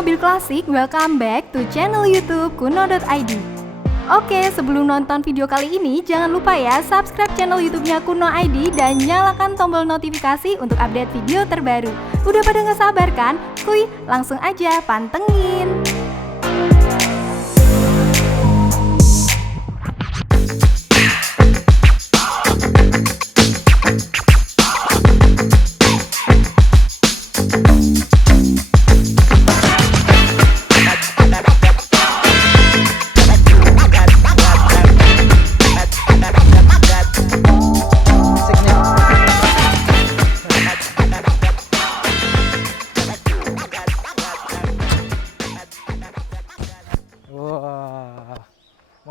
mobil klasik, welcome back to channel YouTube Kuno.id. Oke, sebelum nonton video kali ini, jangan lupa ya subscribe channel YouTube-nya Kuno.id dan nyalakan tombol notifikasi untuk update video terbaru. Udah pada nggak sabar kan? Kuy, langsung aja pantengin.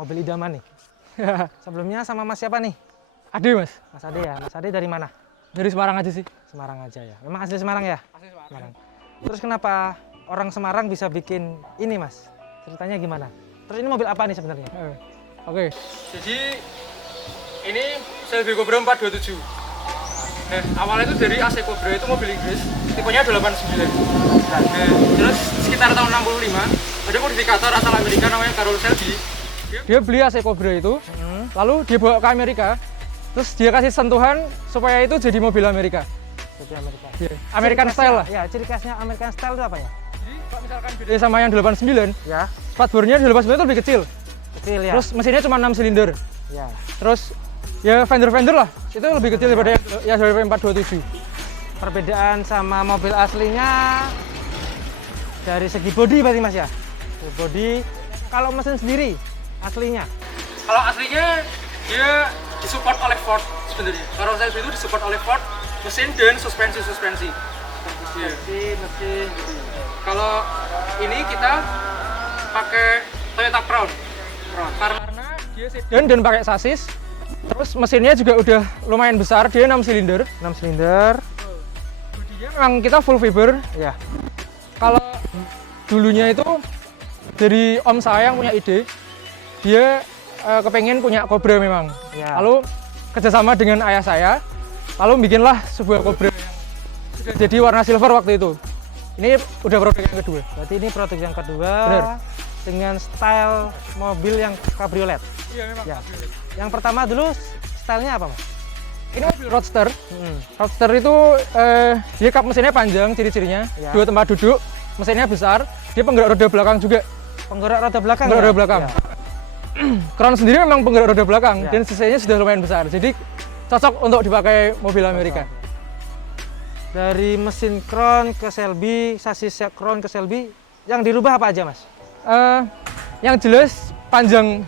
Mobil idaman nih. Sebelumnya sama Mas siapa nih? Ade, Mas. Mas Ade ya. Mas Ade dari mana? Dari Semarang aja sih. Semarang aja ya. Memang asli Semarang ya? Asli Semarang. Terus kenapa orang Semarang bisa bikin ini, Mas? Ceritanya gimana? Terus ini mobil apa nih sebenarnya? Oke. Jadi ini Shelby Cobra 427. Awalnya itu dari AC Cobra, itu mobil Inggris, tipenya 89. Terus sekitar tahun 65 ada modifikator asal Amerika namanya Carroll Shelby. Dia beli AC Cobra itu, lalu dia bawa ke Amerika, terus dia kasih sentuhan supaya itu jadi mobil Amerika. Jadi Amerika. Yeah. American style lah. Ya, ciri khasnya American style itu apa ya? Jadi kalau misalkan beda sama yang 89, Ya. spatbornya di 89 itu lebih kecil. Kecil ya. Terus mesinnya cuma 6 silinder. Ya. Terus ya fender lah, itu lebih kecil daripada yang 427. Perbedaan sama mobil aslinya dari segi bodi berarti Mas ya? Bodi. Kalau mesin sendiri aslinya? Kalau aslinya dia disupport oleh Ford sebenarnya. Kalau saya itu disupport oleh Ford, mesin dan suspensi. Mesin gitu. Kalau ini kita pakai Toyota Crown. Karena dia sedan dan pakai sasis. Terus mesinnya juga udah lumayan besar, dia 6 silinder. 6 silinder. Bodinya memang kita full fiber. Ya. Kalau dulunya itu dari om saya yang punya ide, dia kepengen punya Cobra memang. Ya. Lalu kerjasama dengan ayah saya, lalu bikinlah sebuah Cobra yang sudah jadi warna silver waktu itu. Ini udah produk yang kedua. Berarti ini produk yang kedua. Bener. Dengan style mobil yang cabriolet. Iya memang. Ya. Yang pertama dulu stylenya apa Mas? Ini mobil roadster. Roadster itu dia kap mesinnya panjang, ciri-cirinya. Ya. 2 tempat duduk, mesinnya besar. Dia penggerak roda belakang juga. Penggerak roda belakang. Penggerak ya? roda belakang. Ya. Crown sendiri memang penggerak roda belakang Ya. dan cc-nya sudah lumayan besar. Jadi cocok untuk dipakai mobil Amerika. Dari mesin Crown ke Shelby, sasis Crown ke Shelby, yang dirubah apa aja Mas? Yang jelas panjang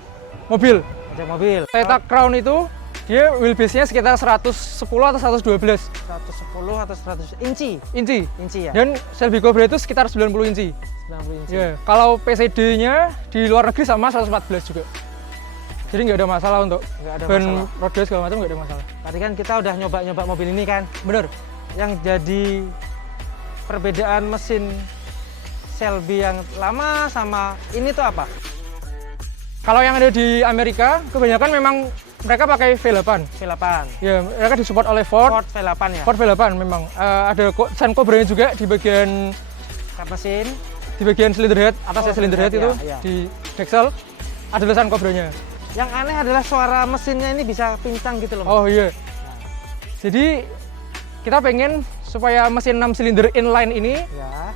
mobil. Aja mobil. Toyota Crown itu dia wheelbase-nya sekitar 110 atau 112 110 atau 100 inci. Inci ya. Dan Shelby Cobra itu sekitar 90 inci. 90 inci. Ya, kalau PCD-nya di luar negeri sama 114 juga. Jadi nggak ada masalah untuk Nggak ada ban masalah. roda segala macam, nggak ada masalah. Tadi kan kita udah nyoba mobil ini kan. Bener. Yang jadi perbedaan mesin Shelby yang lama sama ini tuh apa? Kalau yang ada di Amerika, kebanyakan memang mereka pakai V8. V8. Ya, mereka disupport oleh Ford. Ford V8 ya. Ford V8 memang. Ada desain Cobra-nya juga di bagian Kap mesin. cylinder head, atasnya cylinder head itu ya. di Dexel ada tulisan Cobra-nya. Yang aneh adalah suara mesinnya ini bisa pincang gitu loh. Oh iya. Jadi kita pengen supaya mesin 6 silinder inline ini Ya.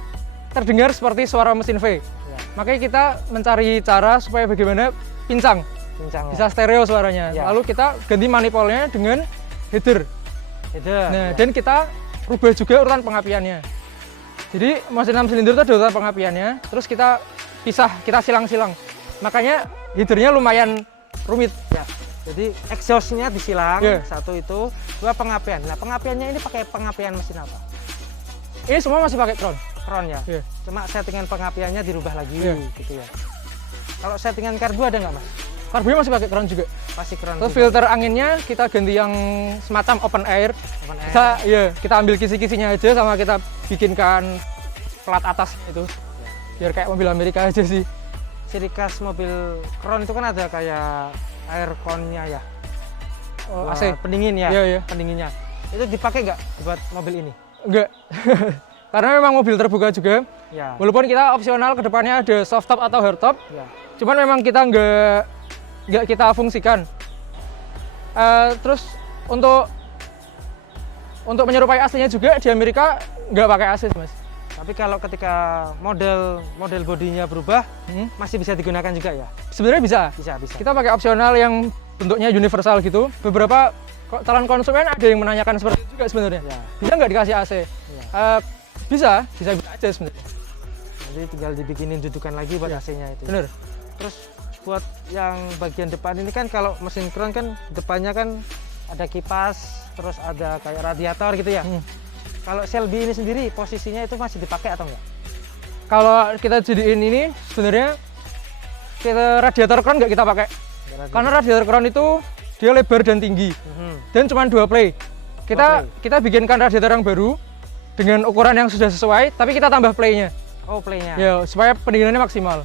terdengar seperti suara mesin V. Ya. Makanya kita mencari cara supaya bagaimana pincang, Pincang. bisa stereo suaranya. Ya. Lalu kita ganti manifoldnya dengan header. Nah, dan kita rubah juga urutan pengapiannya. Jadi mesin 6 silinder itu ada urutan pengapiannya, terus kita pisah, kita silang-silang. Makanya headernya lumayan rumit. Ya. Jadi exhaust-nya disilang, Ya. satu itu, dua pengapian. Nah, pengapiannya ini pakai pengapian mesin apa? Ini semua masih pakai Crown. Crown ya. Iya. Cuma settingan pengapiannya dirubah lagi Iya. gitu ya. Kalau settingan karbu ada nggak Mas? Karbunya masih pakai Crown juga. Pasti Crown. Terus juga. filter anginnya kita ganti yang semacam open air. Open air. Kita ambil kisi-kisinya aja sama kita bikinkan plat atas itu. Biar kayak mobil Amerika aja sih. Ciri khas mobil Crown itu kan ada kayak aircon-nya ya. Oh, AC. Pendingin ya. Iya, iya. Pendinginnya. Itu dipakai nggak buat mobil ini? Enggak. Karena memang mobil terbuka juga. Ya. Walaupun kita opsional kedepannya ada soft top atau hard top, Ya. cuman memang kita nggak kita fungsikan. Terus untuk menyerupai aslinya juga di Amerika nggak pakai AC Mas. Tapi kalau ketika model bodinya berubah, masih bisa digunakan juga ya? Sebenarnya bisa. Bisa. Kita pakai opsional yang bentuknya universal gitu. Beberapa calon konsumen ada yang menanyakan seperti itu juga sebenarnya. Ya. Bisa nggak dikasih AC? Ya. Bisa aja sebenarnya. Jadi tinggal dibikinin dudukan lagi buat AC-nya itu. Bener. Terus buat yang bagian depan ini kan kalau mesin Crown kan depannya kan ada kipas, terus ada kayak radiator gitu ya. Kalau Shelby ini sendiri posisinya itu masih dipakai atau enggak? Kalau kita jadiin ini sebenarnya radiator crown nggak kita pakai. Karena radiator crown itu dia lebar dan tinggi dan cuma 2 play. Kita bikinkan radiator yang baru dengan ukuran yang sudah sesuai, tapi kita tambah playnya. Oh, playnya. Ya supaya pendinginannya maksimal.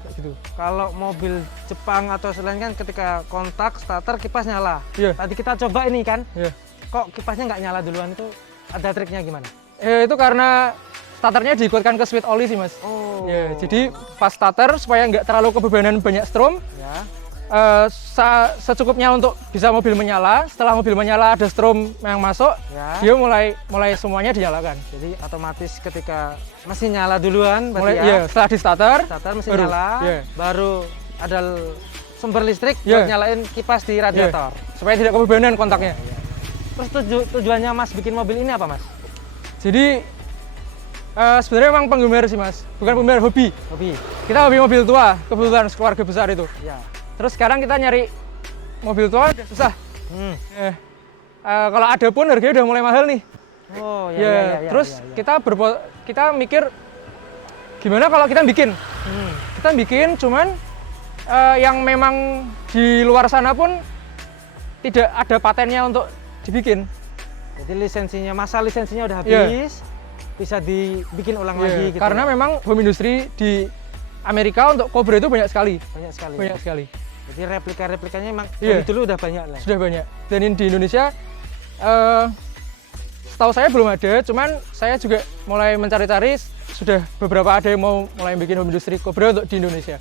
Kayak gitu. Kalau mobil Jepang atau selain kan ketika kontak starter kipas nyala. Iya. Tadi kita coba ini kan, Ya. kok kipasnya nggak nyala duluan, itu ada triknya gimana? Itu karena starternya diikutkan ke switch oli sih Mas. Oh. Ya, jadi pas starter supaya nggak terlalu kebebanan banyak strom, Ya. secukupnya untuk bisa mobil menyala. Setelah mobil menyala ada strom yang masuk, Ya. dia mulai semuanya dinyalakan. Jadi otomatis ketika mesin nyala duluan, berarti Mulai, setelah di starter, starter mesin baru, nyala, iya. baru ada sumber listrik Iya. buat nyalain kipas di radiator. supaya tidak kebebanan kontaknya. Terus tujuannya Mas bikin mobil ini apa Mas? Jadi sebenarnya memang penggemar sih Mas, bukan penggemar, hobi. Hobi. Kita hobi mobil tua, kebetulan keluarga besar itu. Ya. Terus sekarang kita nyari mobil tua udah susah. Kalau ada pun harganya udah mulai mahal nih. Oh Terus kita mikir gimana kalau kita bikin? Kita bikin, cuman yang memang di luar sana pun tidak ada patennya untuk dibikin. Jadi masa lisensinya udah habis, bisa dibikin ulang lagi gitu. Karena memang home industry di Amerika untuk Cobra itu banyak sekali. banyak sekali. Jadi replika-replikanya emang Iya. dari dulu udah banyak lah. Sudah banyak. Dan di Indonesia setahu saya belum ada, cuman saya juga mulai mencari-cari, sudah beberapa ada yang mau mulai bikin home industry Cobra untuk di Indonesia.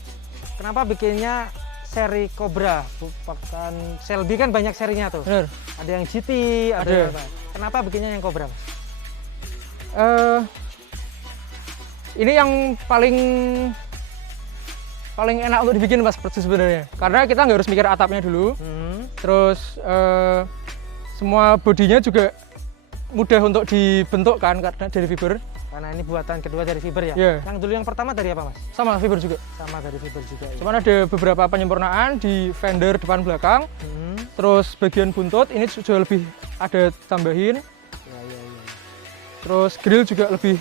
Kenapa bikinnya seri Cobra? Bukan Shelby kan banyak serinya tuh. Bener. Ada yang GT, ada Ada. apa. Kenapa bikinnya yang Cobra, Mas? Ini yang paling enak untuk dibikin Mas sebenarnya. Karena kita nggak harus mikir atapnya dulu. Terus semua bodinya juga mudah untuk dibentuk kan karena dari fiber. Karena ini buatan kedua dari fiber ya? Iya. Yang dulu yang pertama dari apa Mas? Sama fiber juga. Sama dari fiber juga ya? Cuman ada beberapa penyempurnaan di fender depan belakang. Terus bagian buntut ini juga lebih ada tambahin. Ya. Terus grill juga lebih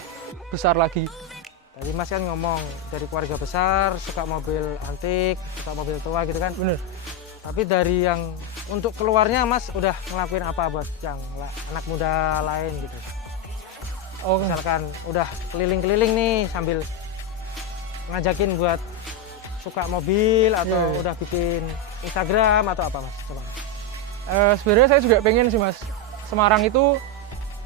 besar lagi. Tadi Mas kan ngomong dari keluarga besar, suka mobil antik, suka mobil tua gitu kan? Bener. Tapi dari yang untuk keluarnya Mas udah ngelakuin apa buat yang anak muda lain gitu? Oh, Misalkan udah keliling-keliling nih sambil ngajakin buat suka mobil atau Iya. udah bikin Instagram atau apa Mas? Coba. sebenarnya saya juga pengen sih Mas, Semarang itu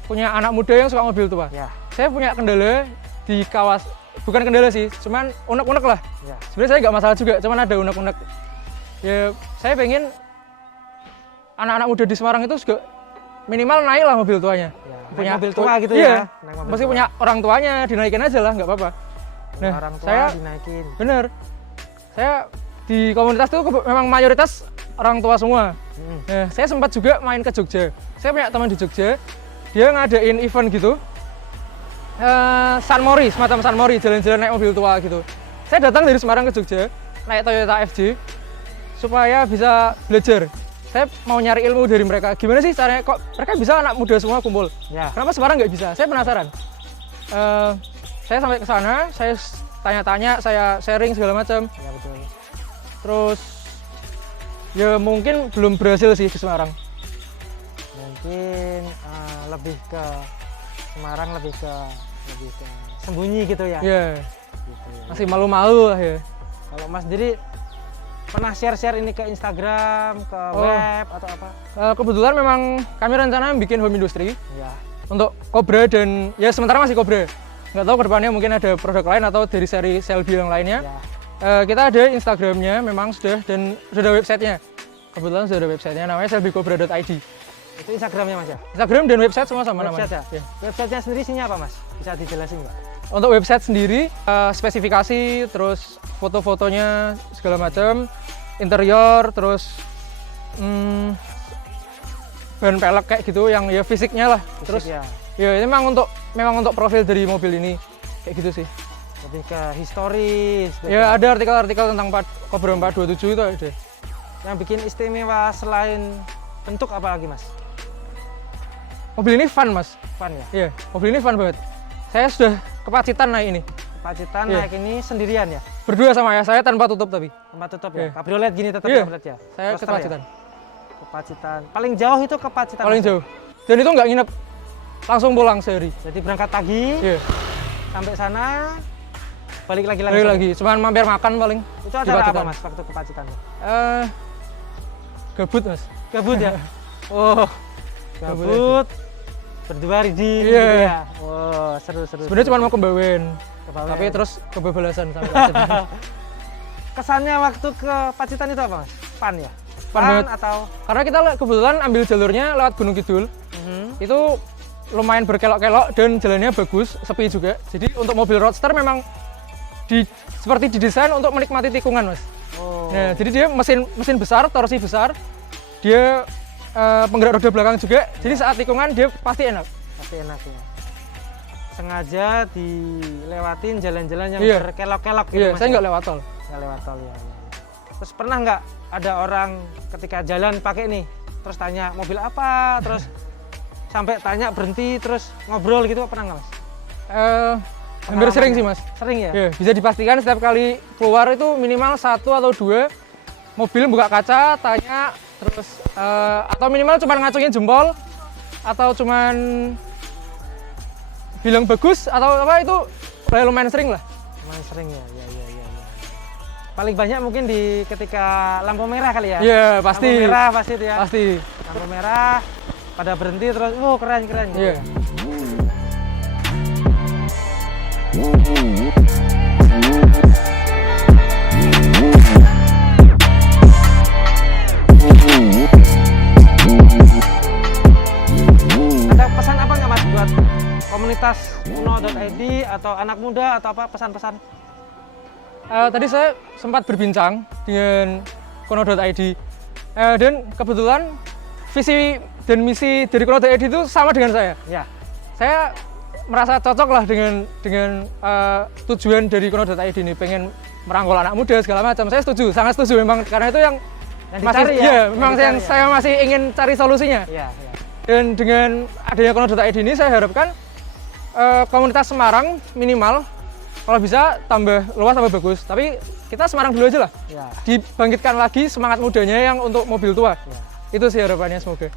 punya anak muda yang suka mobil tua. Ya, Saya punya kendala di bukan kendala sih, cuman unek-unek lah. ya. Sebenarnya saya nggak masalah juga, cuman ada unek-unek. Ya saya pengen anak-anak muda di Semarang itu juga minimal naik lah mobil tuanya. Ya, Punya naik mobil tua gitu iya, ya. Naik mobil Mesti tua. punya orang tuanya, dinaikin aja lah, nggak apa-apa. Punya Nah, orang tua saya dinaikin. bener. Saya di komunitas itu memang mayoritas orang tua semua. Nah, saya sempat juga main ke Jogja. Saya punya teman di Jogja, dia ngadain event gitu. San Mori, semacam San Mori, jalan-jalan naik mobil tua gitu. Saya datang dari Semarang ke Jogja, naik Toyota FJ, supaya bisa belajar. Saya mau nyari ilmu dari mereka. Gimana sih caranya? Kok mereka bisa anak muda semua kumpul? Ya. Kenapa Semarang nggak bisa? Saya penasaran. Saya sampai ke sana, saya tanya-tanya, saya sharing segala macam. Ya betul. Terus ya mungkin belum berhasil sih di Semarang. Mungkin lebih ke Semarang lebih ke sembunyi gitu ya. Ya, Gitu ya. masih malu-malu lah ya. Kalau Mas sendiri pernah share-share ini ke Instagram, ke web atau apa? Kebetulan memang kami rencana bikin home industry Ya. untuk Cobra dan ya sementara masih Cobra. nggak tahu kedepannya mungkin ada produk lain atau dari seri Selby yang lainnya. Ya. Kita ada Instagramnya memang sudah, dan sudah ada websitenya. Kebetulan sudah ada websitenya, namanya selbicobra.id. Itu Instagramnya Mas ya? Instagram dan website semua sama Website namanya. ya? Websitenya sendiri isinya apa Mas? Bisa dijelasin nggak? Untuk website sendiri, spesifikasi, terus foto-fotonya segala macam, interior, terus ban pelek kayak gitu, yang ya fisiknya lah. Terus ya. ya ini memang untuk profil dari mobil ini kayak gitu sih. Lebih ke historis. Ya ada artikel-artikel tentang Cobra 427 itu ada. Yang bikin istimewa selain bentuk apa lagi Mas? Mobil ini fun Mas. Fun ya? Iya, mobil ini fun banget. Saya sudah ke Pacitan naik ini. Pacitan Iya. naik ini sendirian ya? Berdua sama ayah saya tanpa tutup tapi. Tempat tutup Iya. ya? Kabriolet gini tetap Iya. kabriolet ya? Saya ke Roadster ya? Pacitan. Ke Pacitan. Paling jauh itu ke Pacitan? Paling Mas? jauh. Dan itu nggak nginep. Langsung pulang sehari. Jadi berangkat pagi, Iya. sampai sana, balik lagi Balik lagi. Cuman mampir makan paling. Itu di acara apa Pacitan. Mas waktu ke Pacitan? Gabut Mas. Gabut ya? Oh, gabut. Berdua reading Iya. gitu ya? Oh, seru. Sebenarnya cuma mau ke Bawen. Kebawen. Tapi terus kebabalasan sampai Pacitan. Kesannya waktu ke Pacitan itu apa Mas? Fun ya? Fun banget. Atau? Karena kita kebetulan ambil jalurnya lewat Gunung Kidul. Itu lumayan berkelok-kelok dan jalannya bagus, sepi juga. Jadi untuk mobil roadster memang seperti didesain untuk menikmati tikungan Mas. Oh. Nah, jadi dia mesin besar, torsi besar, dia penggerak roda belakang juga. Jadi saat tikungan dia pasti enak. Pasti enak ya. Sengaja dilewatin jalan-jalan yang Iya. berkelok-kelok gitu Iya, Mas. saya ya? nggak lewat tol. Nggak lewat tol ya. Terus pernah nggak ada orang ketika jalan pakai nih, terus tanya mobil apa, terus sampai tanya berhenti, terus ngobrol gitu, pernah nggak Mas? Hampir sering sih Mas. Sering ya? Ya, bisa dipastikan setiap kali keluar itu minimal 1 atau 2 mobil buka kaca, tanya, terus atau minimal cuma ngacungin jempol, atau cuman bilang bagus atau apa, itu lumayan sering lah. Lumayan sering ya. Paling banyak mungkin di ketika lampu merah kali ya? Iya, pasti. Lampu merah pasti itu ya? Pasti. Lampu merah, pada berhenti terus, oh keren gitu. Iya. Ada pesan apa nggak Mas buat komunitas kuno.id atau anak muda atau apa, pesan-pesan? Tadi saya sempat berbincang dengan kuno.id, dan kebetulan visi dan misi dari kuno.id itu sama dengan saya. Ya. Saya merasa cocok lah dengan tujuan dari kuno.id ini, pengen merangkul anak muda segala macam. Saya setuju, sangat setuju memang, karena itu yang masih dicari ya? iya, Yang memang dicari ya? saya masih ingin cari solusinya. Iya. Dan dengan adanya kuno.id ini saya harapkan komunitas Semarang minimal kalau bisa tambah luas, tambah bagus. Tapi kita Semarang dulu aja lah. Ya. Dibangkitkan lagi semangat mudanya yang untuk mobil tua. Ya. Itu sih harapannya, semoga.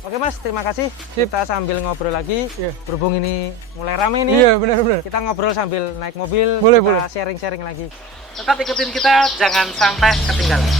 Oke Mas, terima kasih. Kita sambil ngobrol lagi. Iya. Berhubung ini mulai rame nih. Iya, benar-benar. Kita ngobrol sambil naik mobil. Boleh, kita boleh. sharing-sharing lagi. Tetap ikutin kita, jangan sampai ketinggalan.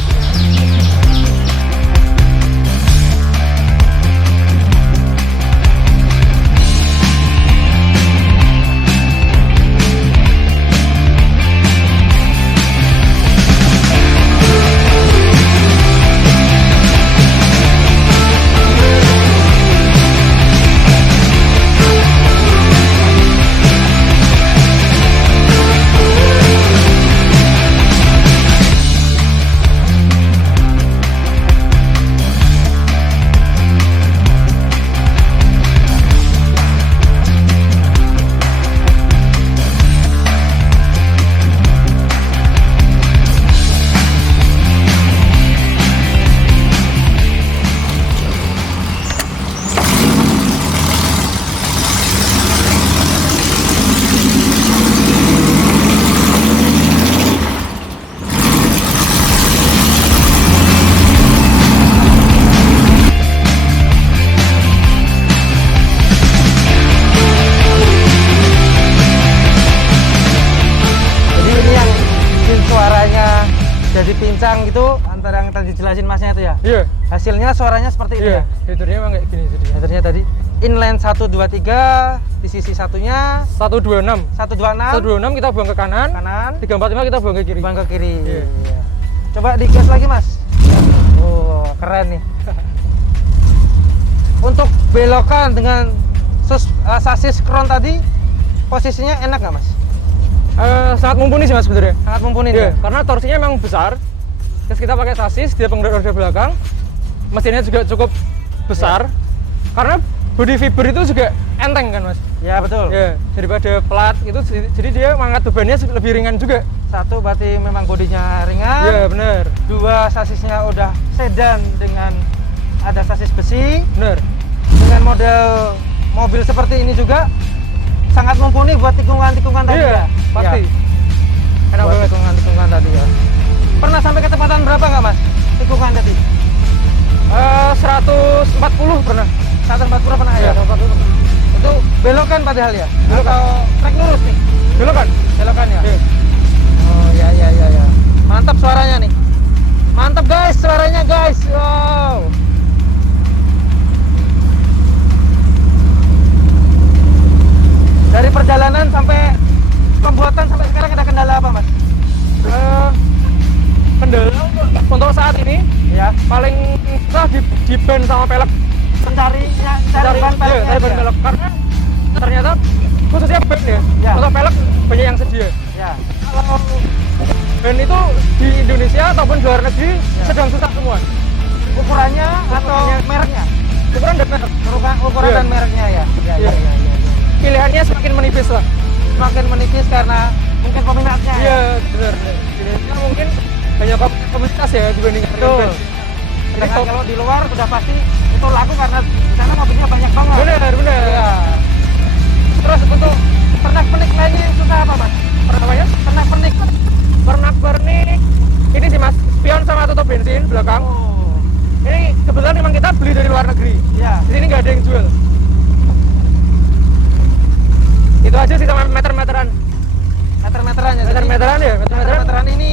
jadi pincang gitu antara yang tadi dijelasin masnya itu ya. Iya. Hasilnya suaranya seperti ini Iya. ya. Fiturnya emang kayak gini jadinya. Fiturnya tadi inline 1 2 3 Di sisi satunya 126. 126 126 kita buang ke kanan, kanan, 345 kita buang ke kiri. buang ke kiri. Iya. Iya. Coba digas lagi, Mas. Oh, keren nih. Untuk belokan dengan sasis Crown tadi, posisinya enak nggak, Mas? Sangat mumpuni sih Mas sebenarnya. Sangat mumpuni Iya, ya. karena torsinya memang besar. Terus kita pakai sasis, dia pengendara roda belakang. Mesinnya juga cukup besar. Karena body fiber itu juga enteng kan Mas. Ya, betul. Ya, daripada plat itu jadi dia mengangkat bebannya lebih ringan juga. Satu berarti memang bodinya ringan. Iya, benar. Dua, sasisnya udah sedan dengan ada sasis besi. Benar. Dengan model mobil seperti ini juga sangat mumpuni buat tikungan-tikungan tadi Iya, ya. pasti. Ya, Enak buat banget. tikungan-tikungan tadi ya. Pernah sampai kecepatan berapa nggak, Mas? Tikungan tadi? 140 pernah. 140 pernah ya? Iya, 140 pernah. Itu belokan padahal ya? Belokan. Atau trek lurus nih? Belokan. Belokan ya? Iya. Oh ya ya ya ya. Mantap suaranya nih. Mantap guys suaranya guys. Wow. Dari perjalanan sampai pembuatan sampai sekarang ada kendala apa, Mas? Kendala untuk saat ini Ya. paling susah di ban sama pelek. Cari ban peleknya Iya, cari ban aja. pelek karena ternyata khususnya ban ya. Ya. Untuk pelek banyak yang sedia. Ya. Kalau ban itu di Indonesia ataupun di luar negeri sedang susah semua. Ukurannya atau mereknya? Ukuran dan merek. Ukuran Iya. dan mereknya ya. Ya, Iya. ya, ya, ya. Pilihannya semakin menipis lah. Semakin menipis karena mungkin peminatnya. ya? Iya, benar. Pilihannya mungkin banyak komunitas ya dibandingkan dengan Betul. ban. Sedangkan kalau di luar udah pasti itu laku karena di sana mobilnya banyak banget. Benar, benar. Iya. Terus untuk pernak-pernik lainnya yang susah apa, Mas? Namanya Pernak-pernik. pernak-pernik. Ini sih Mas, spion sama tutup bensin belakang. Oh. Ini kebetulan memang kita beli dari luar negeri. Iya. Di sini nggak ada yang jual. Itu aja sih sama meter-meteran. Meter-meteran ya. jadi Meter-meteran ya, meter-meteran. Meter-meteran ini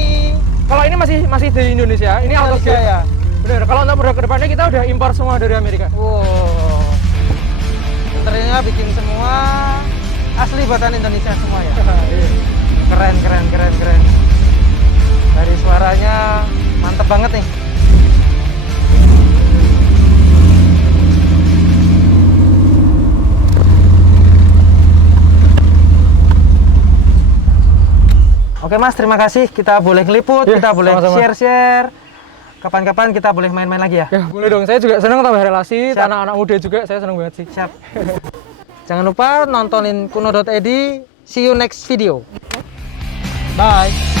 Kalau ini masih di Indonesia, ini auto Indonesia gate. ya. Bener. Kalau untuk produk kedepannya kita udah impor semua dari Amerika. Wow. Meternya bikin semua asli buatan Indonesia semua ya. Iya. Keren, keren, keren, keren. Dari suaranya mantep banget nih. Oke Mas, terima kasih. Kita boleh ngeliput, Iya, kita boleh sama-sama. share-share. Kapan-kapan kita boleh main-main lagi ya. Ya boleh dong. Saya juga senang tambah relasi. Siap. Anak-anak muda juga saya senang banget sih. Siap. Jangan lupa nontonin kuno.id. See you next video. Bye.